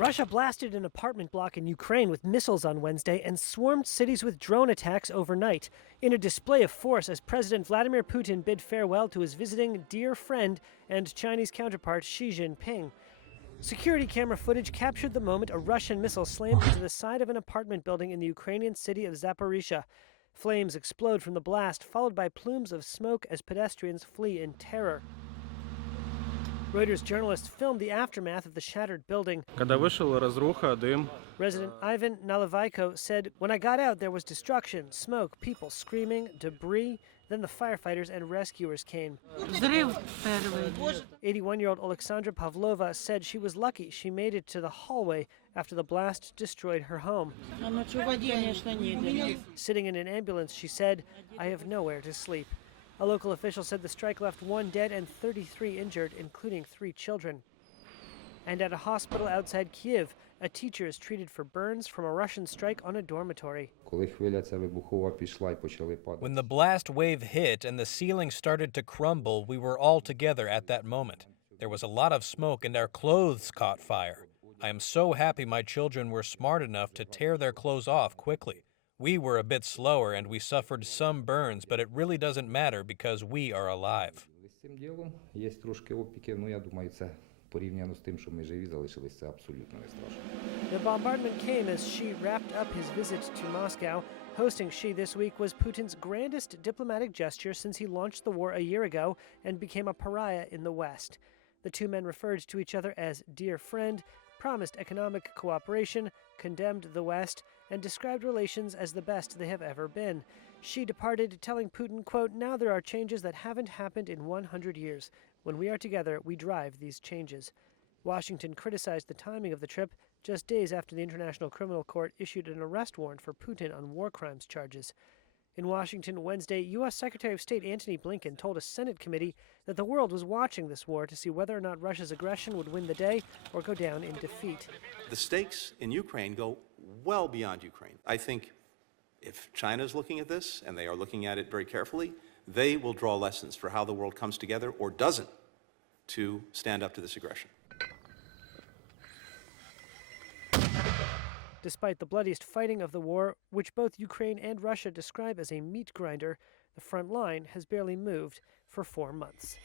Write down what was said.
Russia blasted an apartment block in Ukraine with missiles on Wednesday and swarmed cities with drone attacks overnight, in a display of force as President Vladimir Putin bid farewell to his visiting dear friend and Chinese counterpart Xi Jinping. Security camera footage captured the moment a Russian missile slammed into the side of an apartment building in the Ukrainian city of Zaporizhia. Flames explode from the blast, followed by plumes of smoke as pedestrians flee in terror. Reuters journalists filmed the aftermath of the shattered building. Resident Ivan Nalivaiko said, "When I got out, there was destruction, smoke, people screaming, debris. Then the firefighters and rescuers came." 81-year-old Alexandra Pavlova said she was lucky she made it to the hallway after the blast destroyed her home. Sitting in an ambulance, she said, "I have nowhere to sleep." A local official said the strike left 1 dead and 33 injured, including 3 children. And at a hospital outside Kyiv, a teacher is treated for burns from a Russian strike on a dormitory. When the blast wave hit and the ceiling started to crumble, we were all together at that moment. There was a lot of smoke and our clothes caught fire. I am so happy my children were smart enough to tear their clothes off quickly. We were a bit slower and we suffered some burns, but it really doesn't matter because we are alive. The bombardment came as Xi wrapped up his visit to Moscow. Hosting Xi this week was Putin's grandest diplomatic gesture since he launched the war a year ago and became a pariah in the West. The two men referred to each other as dear friend, promised economic cooperation, condemned the West, and described relations as the best they have ever been. Xi departed, telling Putin, quote, "Now there are changes that haven't happened in 100 years. When we are together, we drive these changes." Washington criticized the timing of the trip just days after the International Criminal Court issued an arrest warrant for Putin on war crimes charges. In Washington Wednesday, U.S. Secretary of State Antony Blinken told a Senate committee that the world was watching this war to see whether or not Russia's aggression would win the day or go down in defeat. The stakes in Ukraine go well beyond Ukraine. I think if China is looking at this, and they are looking at it very carefully, they will draw lessons for how the world comes together or doesn't to stand up to this aggression. Despite the bloodiest fighting of the war, which both Ukraine and Russia describe as a meat grinder, the front line has barely moved for 4 months.